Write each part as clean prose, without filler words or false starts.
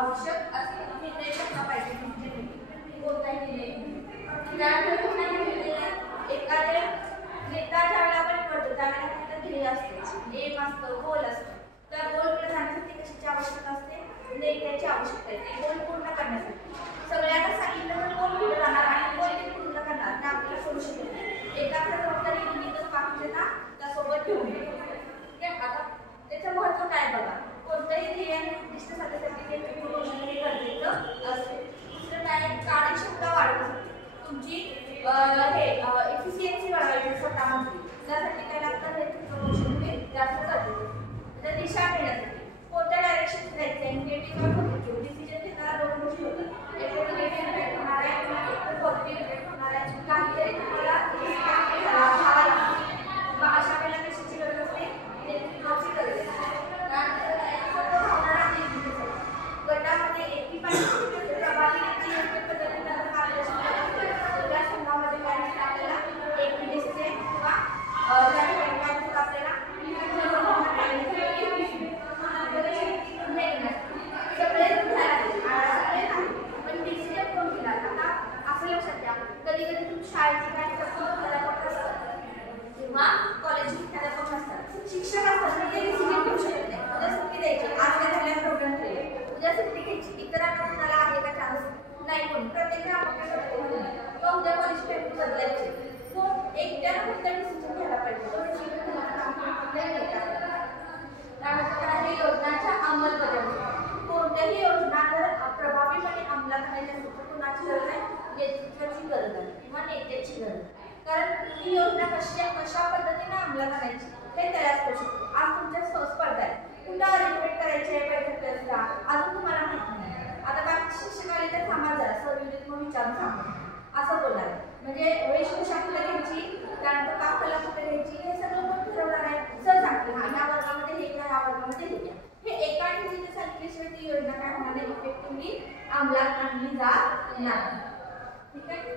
आवश्यक असे निर्णय घेतला पाहिजे. कोणताही निर्णय त्यानंतर पुन्हा एखादे नेता ज्यावेळेला आपण निवडतो त्यावेळेला काही ध्येय असते, एम असतं, गोल असतं. त्या गोलकडे जाण्यासाठी कशाची आवश्यकता असते? नेत्याची आवश्यकता आहे. गोल पूर्ण करण्यासाठी सगळ्यांना सांगितलं तर गोल पुढे जाणार आणि गोल ते पूर्ण करणार ते आपल्याला सोडू शकत नाही. एकाच जबाबदारी निमित्त बाकीच्यांना त्यासोबत घेऊन येतो. आता त्याचं महत्व काय बघा, कोणतंही ध्येय निर्दिष्ट साधण्यासाठी ते पूर्ण होणे गरजेचं असते. दुसरं काय, कार्यक्षमता वाढवणे, तुमची एफिशियन्सी वाढवायची स्वतःमध्ये. त्यासाठी काय लागतं? नेतृत्व कौशल्य जास्त गरजेचं. तर दिशा मिळण्यासाठी कोणत्या डायरेक्शन जायचं आहे, निगेटिव्ह किंवा पॉझिटिव्ह डिसिजन घेताना दोन गोष्टी होतात. एक तर निगेटिव्ह इफेक्ट होणार आहे, एक तर पॉझिटिव्ह इफेक्ट होणार आहे. काहीतरी तुम्हाला अशा वेळेला कशाची गरज असते? नेतृत्वाची गरज असते. गटामध्ये एकी पाहिजे प्रभावी योग्य पद्धतीने मार्गदर्शन करायचं. त्या संघामध्ये काय दिसतं आपल्याला? एकी दिसते किंवा त्या ठिकाणी काय दिसतं आपल्याला? सगळे पण डिसिजन कोण घेणार? आता असं लक्षात घ्या, कधी कधी तुम्ही शाळेची काय मुख्याध्यापक असतात किंवा कॉलेजचे मुख्याध्यापक असतात, शिक्षक असतात, ते डिसिजन घेऊ शकत नाही. उद्या सुट्टी द्यायची, आज काय झाल्या प्रोग्राम केले, उद्या सुट्टी घ्यायची. इतरांना कुणाला आहे का चान्स? नाही. कोण? प्रत्येकाने आपण उद्या कॉलेज पेपर बदलायचे. कोण? एकट्यानं कोणता डिसिजन घ्यायला पाहिजे? तो डिसिजन त्यानंतर योजनांच्या अंमलबजावणी. कोणत्याही योजना जर प्रभावीपणे अंमलात आणायची असेल तर कोणाची गरज आहे? नेतृत्वाची गरज आहे किंवा नेत्याची गरज आहे. कारण ही योजना कशा पद्धतीने अंमलात आणायची हे तयार करू शकतो. आज तुमच्या स्पर्धा आहे, कुठं अरेंजमेंट करायची आहे बैठक व्यवस्था अजून तुम्हाला माहिती नाही. आता बाकी शिक्षक आले तर थांबा जरा, सविनीत मग विचारून सांगा असं बोलणार. म्हणजे वेशभूषा कुठे घ्यायची, त्यानंतर पाककला कुठे घ्यायची, हे सगळं कोण ठरवणार आहे? सर सांगतील हा या वर्गामध्ये हे घ्या, या वर्गामध्ये हे घ्या. हे एका ठिकाणी सांगितल्याशिवाय ती योजना काय होणार नाही, इफेक्टिव्हली अंमलात आणली जात नाही. ठीक आहे.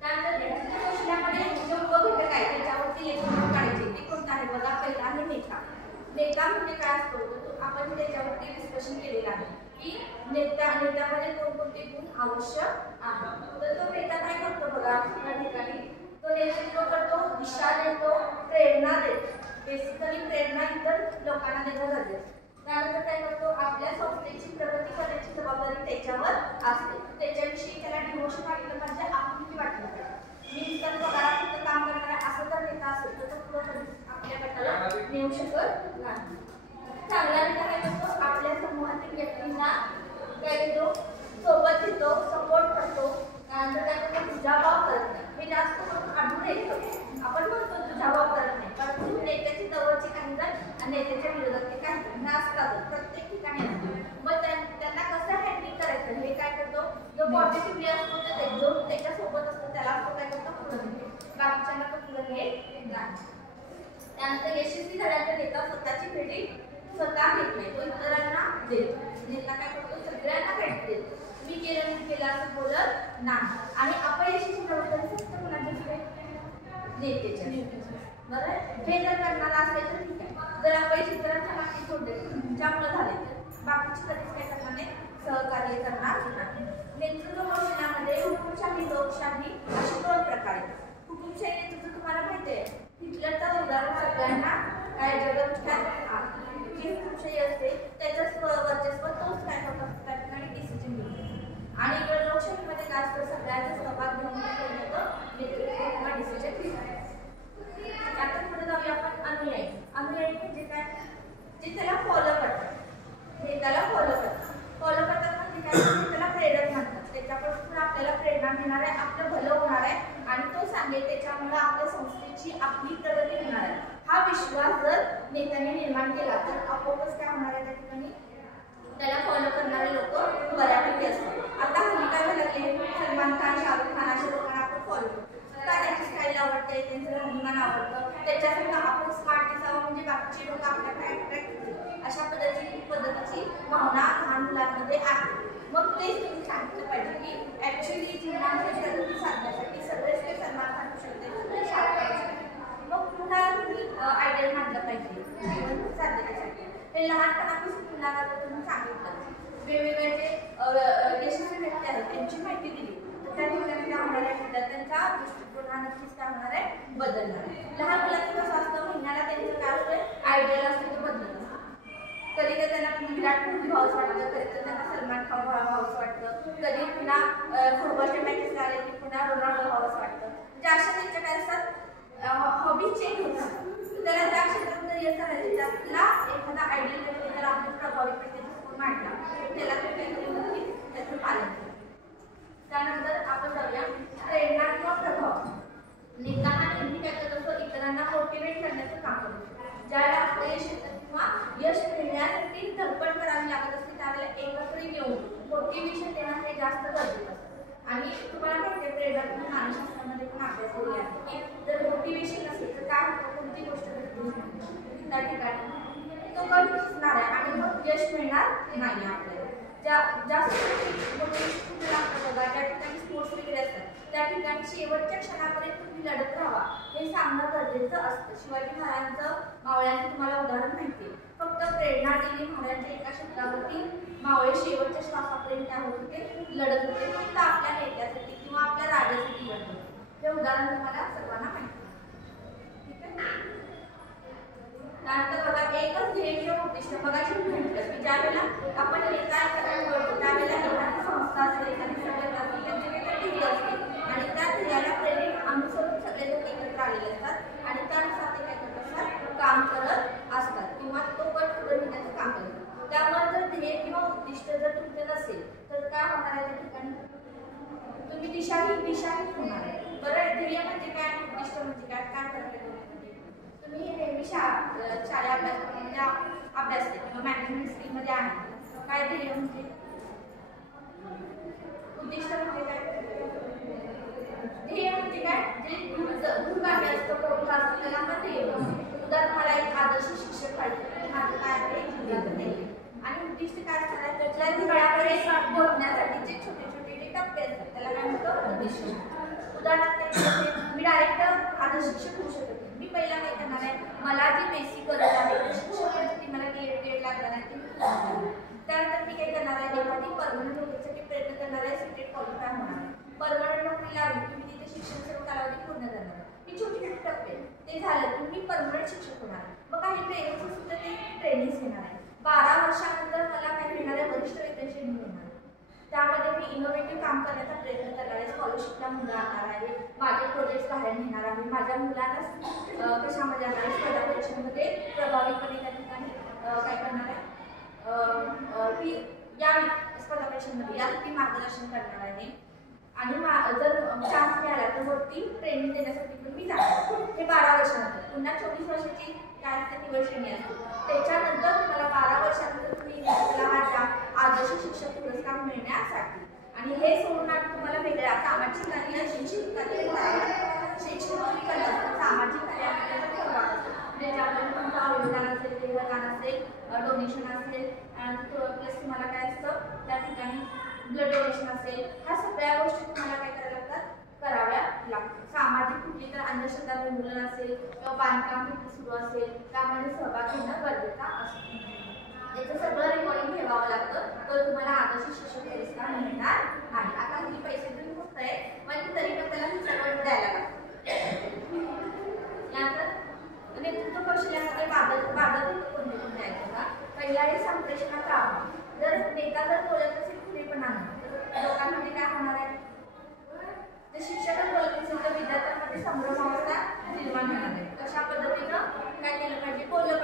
त्यानंतर नेतृत्व कौशल्यामध्ये जो उपघटक आहे त्याच्यावरती लेखन काढायचे ते कोणतं आहे बघा. पहिला आहे नेता. नेता म्हणजे काय असतो तर आपण त्याच्यावरती डिस्कशन केलेलं आहे की नेत्यामध्ये कोणकोणते गुण आवश्यक आहेत. तर तो नेता काय करतो बघा, त्या ठिकाणी तो नेतृत्व करतो, दिशा देतो, प्रेरणा देतो. बेसिकली प्रेरणा इतर लोकांना देणं गरजेचं. त्यानंतर काय करतो, आपल्या संस्थेची प्रगती करण्याची जबाबदारी त्याच्यावर असते. त्याच्याविषयी त्याला डिवोशन वाटलं पाहिजे, आपुलकी वाटलं पाहिजे. मी तर पगारापुरतं काम करणार आहे असं जर नेता असेल तर तो पुढे आपल्या गटाला नेऊ शकत नाही. चांगला नेता काय करतो, आपल्या समूहातील व्यक्तींना काय देतो, सोबत घेतो, सपोर्ट करतो. त्यानंतर काय करतो, दुजाभाव करत नाही. हे जास्त करून आढळून येतं. आपण म्हणतो दुजाभाव करत नाही, परंतु नेत्याची जवळची काही जण नेत्याच्या विरोधात ते काही असतात प्रत्येक ठिकाणी असतात. मग त्यांना कसं हँडलिंग करायचं हे काय करतो, जो पॉझिटिव्हली असतो जो त्याच्यासोबत असतो त्याला तो काय करतो, पुढे घेतो, बाकीच्यांना तो पुढे घेत नाही. त्यानंतर यशस्वी झाल्यानंतर नेता स्वतःची क्रेडिट स्वतः घेत नाही, तो इतरांना देतो. नेता काय करतो, सगळ्यांना क्रेडिट देतो. मी केलं असं बोलत नाही. आणि अपयशी प्रवर्तन फक्त कोणाच्या नेत्याच्या. बरं, हे जर करणार असेल तर ठीक आहे. जर अपयशी इतरांच्या बाबतीत होते तुमच्यामुळे झाले तर बाकीची कधीच काय करणार नाही, सहकार्य करणार नाही. नेतृत्व कौशल्यामध्ये हुकुमशाही, लोकशाही असे दोन प्रकार आहेत. हुकुमशाही नेतृत्व तुम्हाला माहिती आहे, हिटलरचं उदाहरण सगळ्यांना काय जगविख्यात. जी हुकुमशाही असते त्याचं वर्चस्व तोच काय करतात त्या ठिकाणी डिसिजन घेतो. आणि इकडे लोकशाहीमध्ये काय असतं, सगळ्यांचा सहभाग घेऊन नेतृत्व किंवा डिसिजन घेतात. आता पुढे जाऊया आपण अनुयायी. अनुयायी म्हणजे काय, जे त्याला फॉलो करतात, नेत्याला फॉलो करतात. फॉलो करतात म्हणजे काय, त्याला प्रेरक म्हणतात. त्याच्यापासून आपल्याला प्रेरणा मिळणार आहे, आपलं भलं होणार आहे आणि तो सांगेल त्याच्यामुळे आपल्या संस्थेची आपली प्रगती होणार आहे. हा विश्वास जर नेत्याने निर्माण केला तर आपोआपच काय होणार आहे, त्या ठिकाणी त्याला फॉलो करणारे लोक बऱ्यापैकी असतात. आता हल्ली काय लागले, सलमान खान, शाहरुख खान अशा लोकांना आपण फॉलो करतो. त्यांची स्टाईल आवडते, त्यांचं राहणीमान आवडतं, त्याच्यासाठी आपण स्मार्ट दिसावं म्हणजे बाकीचे लोक आपल्याकडे अट्रॅक्ट होतील अशा पद्धतीची भावना लहान मुलांमध्ये आहे. मग तेच तुम्ही सांगितलं पाहिजे की ऍक्च्युली जीवनामध्ये प्रगती साधण्यासाठी सगळेच काही सन्मान सांगू शकते, शाळा करू शकते. मग पुन्हा तुम्ही आयडियल मांडलं पाहिजे जीवन साधण्यासाठी. हे लहानपणापासून मुलांना जर तुम्ही सांगितलं बदलणार आहे. लहान मुलांचं कसं असतं, महिन्याला त्यांचं काय असतं आयडियल असतं ते बदलत असतं. कधी तर त्यांना विराट कोहली व्हावंसं वाटतं, कधी तर त्यांना सलमान खान व्हावंसं वाटतं, कधी पुन्हा फुटबॉलच्या मॅचेस आले की पुन्हा रोनाल्डो व्हावंसं वाटतं. म्हणजे अशा त्यांच्या काय असतात हॉबी चेंज होतात. त्याला त्या क्षेत्रात जर येत राहिलं त्यातला एखादा आयडियल व्यक्ती जर आपण प्रभावीपणे त्याच्यासमोर मांडला त्याला ते काहीतरी नक्की त्याचं पालन करतो. त्यानंतर आपण जाऊया प्रेरणात्मक प्रभाव. नेता हा नेहमी काय करत असतो, इतरांना मोटिवेट करण्याचं काम करतो. ज्यावेळेला अपयश येतं किंवा यश मिळण्यासाठी धडपड करावी लागत असते त्यावेळेला एकत्र येऊन मोटिवेशन देणं हे जास्त गरजेचं असतं. आणि तुम्हाला माहिती आहे प्रेरणात्मक मानसशास्त्रामध्ये पण अभ्यास केला आहे की जर मोटिवेशन नसेल तर काय होतं, कोणती गोष्ट घडते त्या ठिकाणी तो कट दिसणार आहे आणि मग यश मिळणार नाही आपल्याला. जास्त मोटिवेशन लागतं बघा, ज्या ठिकाणी स्पोर्ट्स वगैरे असतात त्या ठिकाणी शेवटच्या क्षणापर्यंत तुम्ही लढत राहा हे सांगणं गरजेचं असतं. शिवाजी महाराजांचं मावळ्यांचं तुम्हाला उदाहरण माहिती आहे. फक्त प्रेरणा दिली महाराजांच्या एका शब्दावरती मावळे शेवटच्या श्वासापर्यंत काय होत होते, लढत होते, फक्त आपल्या नेत्यासाठी किंवा आपल्या राजासाठी लढत होते. हे उदाहरण तुम्हाला सर्वांना माहिती आहे. ठीक आहे. त्यानंतर बघा एकच ध्येय किंवा उद्दिष्ट. बघा म्हटलं की ज्या वेळेला आपण एका करायला करतो त्यावेळेला एखादी संस्था असेल, एखादी संघटना असेल, त्यांचे काहीतरी ध्येय असते आणि त्या ध्येयाला प्रेरित अनुसरून सगळे लोक एकत्र आलेले असतात आणि त्यानुसार ते काय करत असतात, काम करत असतात किंवा तो गट पुढे नेण्याचं काम करतात. त्यामुळे जर ध्येय किंवा उद्दिष्ट जर तुमचे नसेल तर काय होणार आहे त्या ठिकाणी, तुम्ही दिशाहीन होणार आहे. बरं, ध्येय म्हणजे काय, उद्दिष्ट म्हणजे काय, काय करायला तुम्ही हे नेहमी शाळा अभ्यासक्रमामध्ये अभ्यासते किंवा मॅनेजमेंट स्किलमध्ये आहे. काय ध्येय म्हणजे, उद्दिष्ट म्हणजे काय, ध्येय म्हणजे काय, जे दूरगामी असतं मोठं असतं त्याला आपण ध्येय म्हणतो. उदाहरण मला एक आदर्श शिक्षक पाहिजे, माझं काय आहे जीवनाचं ध्येय. आणि उद्दिष्ट काय असणार आहे, त्याच्या ध्येयाकडे पोहोचण्यासाठीचे छोटे छोटे जे टप्पे असतात त्याला काय म्हणतो उद्दिष्ट. उदाहरणार्थ मी डायरेक्ट आदर्श शिक्षक होऊ शकत नाही. मी पहिला काय करणार आहे, मला जी बेसिक गरज आहे शिक्षकांसाठी मला DED लागणार आहे ती मी पूर्ण करणार. त्यानंतर मी काय करणार आहे, एखादी परमनंट नोकरीसाठी प्रयत्न करणार आहे, सीटेट क्वालिफाय होणार आहे. परमनंट नोकरी लागली की मी तिथे शिक्षण सर्व कालावधी पूर्ण करणार आहे. ही छोटी छोटी टप्पे ते झालं की मी परमनंट शिक्षक होणार आहे. मग काही ट्रेनिंगचं सुद्धा ते ट्रेनिंग घेणार आहे. 12 वर्षानंतर मला काय मिळणार आहे, वरिष्ठ वेतनश्रेणी मिळणार आहे. त्यामध्ये मी इनोव्हेटिव्ह काम करण्याचा प्रयत्न करणार आहे, स्कॉलरशिपला मुलं आणणार आहे, माझे प्रोजेक्ट्स बाहेर नेणार आहे, माझ्या मुलांना कशामध्ये आणणार आहे, स्पर्धा परीक्षेमध्ये प्रभावीपणे त्या ठिकाणी काय करणार आहे, ती या स्पर्धा परीक्षेमध्ये यासाठी मार्गदर्शन करणार आहे. आणि जर चान्स मिळाला तर वरती ट्रेनिंग देण्यासाठी पण मी जाणार. हे 12 वर्षानंतर. पुन्हा 24 वर्षाची काय असते निवड श्रेणी असते. त्याच्यानंतर तुम्हाला 12 वर्षानंतर तुम्ही माझ्या आदर्श शिक्षक पुरस्कार मिळण्यासाठी. आणि हे सोडून तुम्हाला वेगळ्या सामाजिक कार्य, शैक्षणिक कार्य, शैक्षणिक कार्य, सामाजिक कार्यामध्ये ठरवा. म्हणजे ज्यामध्ये तुमचं अवयवदान असेल, देहदान असेल, डोनेशन असेल, प्लस तुम्हाला काय असतं त्या ठिकाणी ब्लड डोनेशन असेल, ह्या सगळ्या गोष्टी तुम्हाला काय करायला लागतात, कराव्या लागतात. सामाजिक कुठली तर अंधश्रद्धा निर्मूलन असेल किंवा बांधकाम कुठे सुरू असेल त्यामध्ये सहभाग घेणं गरजेचं असतं. याचं सगळं रेकॉर्डिंग ठेवावं लागतं तर तुम्हाला आदर्श शिक्षक पुरस्कार मिळणार आहे. आता ही पैसे तुम्ही मुक्त आहे पण तरी पण त्याला सगळं द्यायला लागतं. यानंतर नेतृत्व कौशल्यामध्ये बाधक कोणते कोणते आहेत का, पहिला आहे संप्रेषणाचा अभाव. जर नेता जर बोलत असेल खुलेपणा नाही लोकांमध्ये काय होणार आहे, जर शिक्षकच बोलत असेल तर विद्यार्थ्यांमध्ये संभ्रमावस्था निर्माण होणार आहे. कशा पद्धतीनं काय केलं पाहिजे, बोललं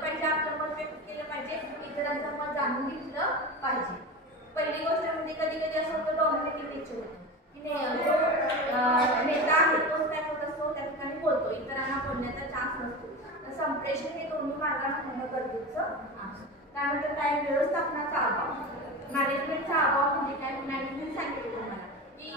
पाहिजे, आपलं मत व्यक्त केलं पाहिजे, इतरांचं मत जाणून घेतलं पाहिजे. पहिली गोष्ट म्हणजे कधी कधी असं होतं डॉमिनेटिंग नेचर होतं की जो नेता आहे तो काय होत असतो त्या ठिकाणी बोलतो, इतरांना बोलण्याचा चान्स नसतो. तर संप्रेषण हे दोन्ही मार्गाने होणं गरजेचं आहे. त्यानंतर काय, व्यवस्थापनाचा अभाव, मॅनेजमेंटचा अभाव म्हणजे काय, मॅनेजमेंट सांगितलं तुम्हाला की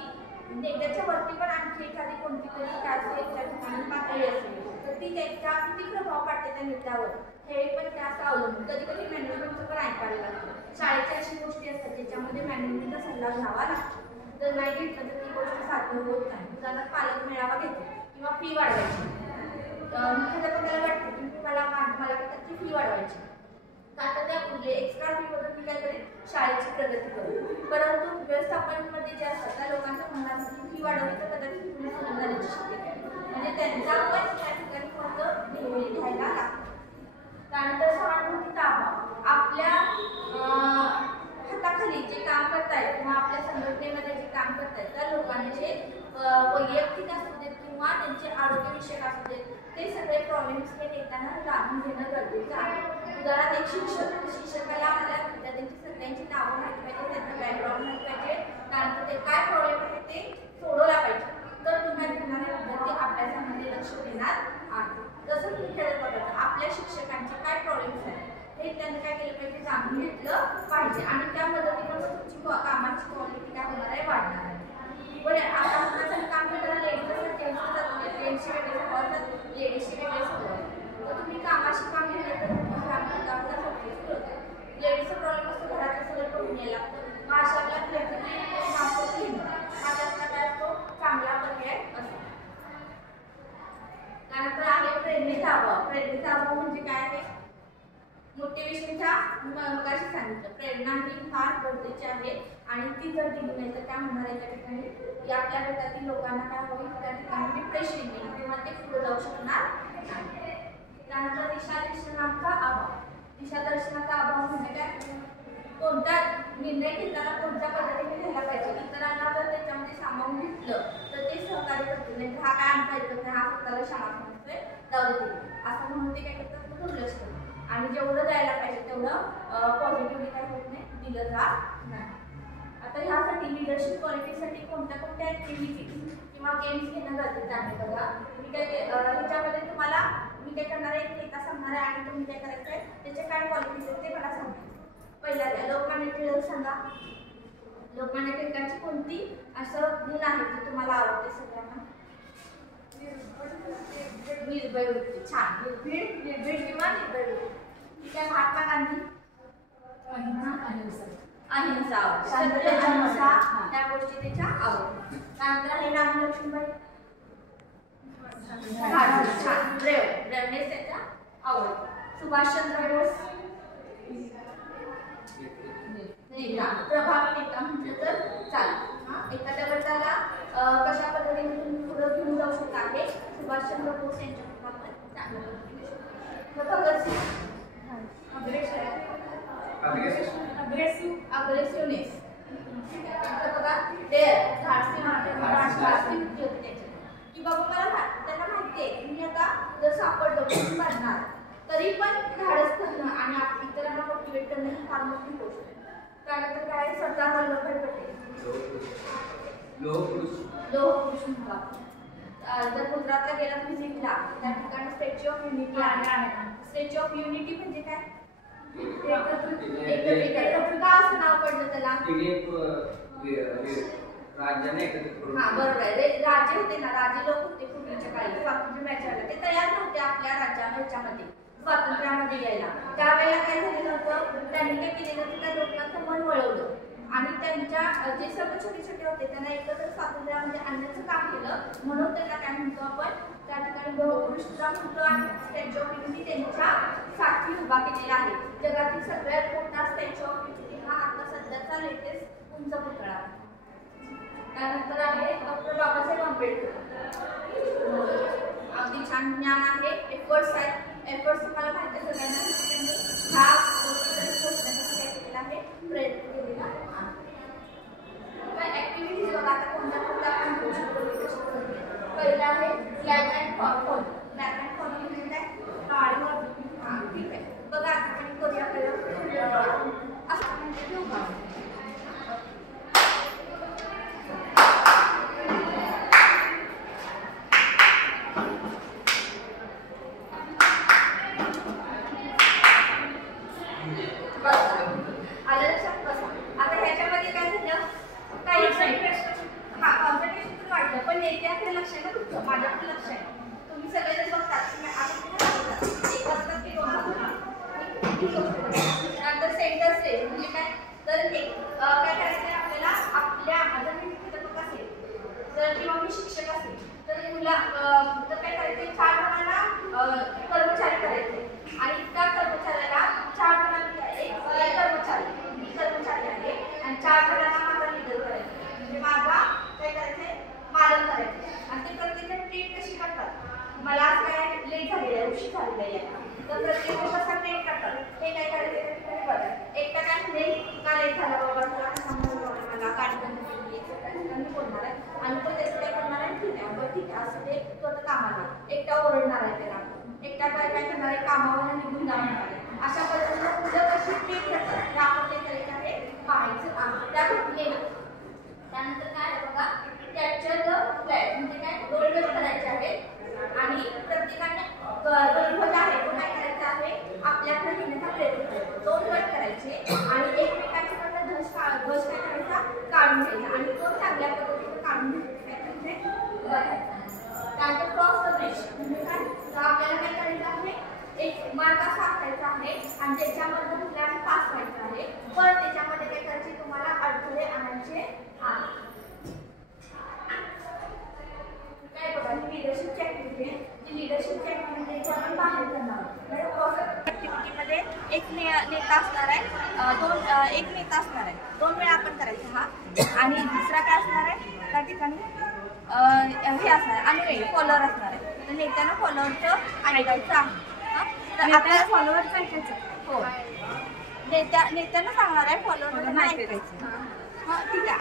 नेत्याच्या वरती पण आणखी एखादी कोणती तरी काय असेल त्या ठिकाणी पातळी असेल तर ती त्याचा किती प्रभाव पाडते त्या नेत्यावर हे पण त्याचं अवलंबून. कधी कधी मॅनेजमेंटचं पण ऐकायला लागतं. शाळेच्या अशी गोष्टी असतात ज्याच्यामध्ये मॅनेजमेंटचा सल्ला घ्यावा लागतो. जर नाही घेतलं तर ती गोष्ट साध्य होत नाही. उदाहरणार्थ पालक मेळावा घेतो किंवा फी वाढवायची, मुख्याध्यापकाला वाटते की मला त्याची फी वाढवायची, आता त्या एक्स्ट्रा फी मधून मी काय करेन, शाळेची प्रगती करू. परंतु व्यवस्थापनामध्ये जे असतात त्या लोकांच्या मनात फी वाढवली तर कदाचित फी सोडून जाण्याची शक्यता आहे. म्हणजे वैयक्तिक असू देत किंवा त्यांचे आरोग्यविषयक असू देत, ते सगळे प्रॉब्लेम्स हे नेत्यांना जाणून घेणं गरजेचं आहे. उदाहरणार्थ एक शिक्षकाला आपल्या विद्यार्थ्यांची सगळ्यांची नावं माहिती पाहिजे, त्यांचं बॅकग्राऊंड माहिती पाहिजे, त्यानंतर ते काय प्रॉब्लेम आहे ते सोडवला पाहिजे, तर तुम्हाला घेणारे विद्यार्थी अभ्यासामध्ये लक्ष देणार आहे. तसंच मुख्याध्यापक बघायचं, आपल्या शिक्षकांचे काय प्रॉब्लेम्स आहेत हे त्यांनी काय केलं पाहिजे, जाणून घेतलं पाहिजे आणि त्या मदतीनं तुमची कामाची क्वालिटी काय होणार आहे, वाढणार आहे. बरं, आता आपण काम करायला लेडीजसाठी जेंट्सची वेगळे सवय, लेडीजची वेगळे सवय, तर तुम्ही कामाशी काम घेतलं तर आपला सक्सेसफुल होतं. लेडीजचा प्रॉब्लेम असतो घराचं सगळं करून यायला लागतं, मग अशाला फ्लेक्सिबिलिटी मार्फत घेणं माझ्यातला काय असतो चांगला पर्याय असतो. त्यानंतर आहे प्रेरणेचा अभाव. प्रेरणेचा अभाव म्हणजे काय आहे, मोटिवेशनच्या मगाशी सांगितलं, प्रेरणा ही फार गरजेची आहे आणि ती जर दिली नाही तर काय होणार आहे, त्या ठिकाणी आपल्या गटातील लोकांना काय होईल, त्या ठिकाणी डिप्रेशन येईल किंवा ते पुढे जाऊ शकणार नाही. त्यानंतर दिशादर्शनाचा अभाव. दिशादर्शनाचा अभाव म्हणजे काय, कोणता निर्णय घेताना कोणत्या पद्धतीने घ्यायला पाहिजे, इतरांना जर त्याच्यामध्ये सामावून घेतलं तर ते सहकार्य करतील, नाही हा काय आमचा ऐकत नाही, हा स्वतःला शाळा म्हणतोय जाऊ देतील असं म्हणून ते काय करतात, दुर्लक्ष करतात आणि जेवढं द्यायला पाहिजे तेवढं पॉझिटिव्हली काय होत नाही, दिलं जात नाही. आता ह्यासाठी लिडरशिप क्वालिटीसाठी कोणत्या कोणत्या ऍक्टिव्हिटीज किंवा गेम्स घेणं गरजेचं आहे बघा. मी काय ह्याच्यामध्ये तुम्हाला मी काय करणार आहे, एक नेता सांगणार आहे आणि तुम्ही काय करायचं आहे, त्याचे काय क्वालिटीज आहेत ते मला सांगायचं. पहिला लोकमान्य टिळक सांगा. लोकमान्य टिळकांची कोणती असं गुण आहे जे तुम्हाला आवडते सगळ्यांना? निर्भय वृत्ती. छान, निर्भीड किंवा निर्भय वृत्ती. ठीक आहे. महात्मा गांधी अहिंसा अहिंसा त्या गोष्टी त्याच्या आवडतात. त्यानंतर आहे राणी लक्ष्मीबाई. छान, ब्रेवनेस त्याच्या आवडतात. सुभाषचंद्र बोस नेता, प्रभावी नेता म्हटलं तर चालेल. एखाद्या गटाला कशा पद्धतीने तुम्ही पुढे घेऊन जाऊ शकता हे सुभाषचंद्र बोस यांच्याकडून आपण चांगलं. अग्रेसिव्हनेस बघा, धाडसी बुद्धी होती त्याची, की बाबा मला त्यांना माहिती आहे मी आता जर सापडलो मारणार तरी पण धाडस करणं आणि इतरांना मोटिवेट करणं ही फार मोठी गोष्ट आहे. त्यानंतर काय, सरदार वल्लभभाई पटेल लोहपुरुष म्हणतो. जर गुजरातला गेला व्हिजिटला त्या ठिकाणी स्टॅच्यू ऑफ युनिटी आहे. स्टॅच्यू ऑफ युनिटी म्हणजे काय, एकत्रिता असं नाव पडलं त्याला. हा बरोबर आहे, राजे होते ना, राजे लोक होते पूर्वीच्या काळी स्वातंत्र्य मिळायला, ते तयार नव्हते आपल्या ह्याच्यामध्ये स्वातंत्र्यामध्ये यायला. त्यावेळेला काय झालेलं होतं, त्यांनी काय केलेलं होतं, त्या लोकांचं मन वळवलं आणि त्यांच्या जे सर्व छोटे छोटे होते त्यांना एकत्र स्वातंत्र्यामध्ये आणण्याचं काम केलं. म्हणून त्यांना काय म्हणतो आपण, त्या ठिकाणी लोहपुरुष सुद्धा म्हणतो आणि स्टॅच्यू ऑफ युनिटी त्यांच्यासाठी उभा केलेला आहे. जगातील सगळ्यात मोठा स्टॅच्यू ऑफ युनिटी हा आता सध्याचा लेटेस्ट उंच पुतळा आहे. त्यानंतर आहे डॉक्टर बाबासाहेब आंबेडकर. अगदी छान ज्ञान आहे, एफर्ट्स आहेत. एफर्ट्स तुम्हाला माहिती आहे सगळ्यांना, ह्या गोष्टी केलेला आहे, प्रयत्न केलेला आहे. ऍक्टिव्हिटीज बघा, आता कोणत्या कोणत्या आपण घोषित करू. पहिला आहे flag and form. Flag and form म्हणजे काय, ठीक आहे बघा, आपण करूया असं म्हणजे माझ्याकडे लक्ष आहे. तुम्ही सगळेजण बघतात नंतर सेंटर स्टेज म्हणजे काय, तर एक काय करायचं आहे आपल्याला, आपल्या जर मी शिक्षक असेल तर किंवा मी शिक्षक असेल तर मुला तर काय करायचे, 4 जणांना कर्मचारी करायचे आणि त्या कर्मचाऱ्याला 4 जणांना एक कर्मचारी आहे आणि 4 जणांना माझा लीडर करायचं, म्हणजे माझा काय करायचंय, पालन करायचे. आणि ते प्रत्येकजण ट्रीट कशी करतात, मला आज काय लेट झालेलं आहे, उशीर झालेला आहे, तर प्रत्येक कसा ट्रीट करतात हे काय करायचं बघा. एकटा काय म्हणेल का लेट झाला बाबा, तुला मला गाडी बंद केली बोलणार आहे आणि तो त्याचं काय करणार आहे, ठीक आहे कामाला, एकटा ओरडणार आहे त्याला, एकटा काय करणार आहे, कामावर निघून जाणार आहे. अशा पद्धतीने मुलं कशी ट्रीट करतात हे आपण ते करायचं आहे, पाहायचं आहे. त्यानंतर काय आहे बघा, कॅप्चर द फ्लॅग म्हणजे काय, दोन गट करायचे आहेत आणि प्रत्येकाने ध्वज आहे तो काय करायचा आहे, आपल्याकडे नेण्याचा प्रयत्न करायचा. दोन गट करायचे आणि एकमेकांच्या ध्वज काय करायचा, काढून घ्यायचा आणि तो चांगल्या पद्धतीने काढून घ्यायचा. त्यानंतर क्रॉस द ब्रिज म्हणजे काय, तर आपल्याला काय करायचं आहे, एक मार्ग असा आखायचा आहे आणि त्याच्यामध्ये मुलांना पास व्हायचं आहे. पण त्याच्यामध्ये काय करायचे, तुम्हाला अडथळे आणायचे आहे. काय बघा, ही लिडरशिपची ऍक्टिव्हिटी आहे. ती लिडरशिपची ऍक्टिव्हिटी आपण बाहेर करणार आहोत. ऍक्टिव्हिटीमध्ये एक नेता असणार आहे, एक नेता असणार आहे, 2 वेळा आपण करायचा हा. आणि दुसरा काय असणार आहे, त्या ठिकाणी हे असणार आहे, अनुयायी फॉलोअर असणार आहे. तर नेत्यानं फॉलोअरचं ऐकायचं आहे. तर आपल्याला फॉलोअरचं ऐकायचं, हो, नेत्यानं सांगणार आहे, फॉलोअरचं ऐकायचं. हां ठीक आहे.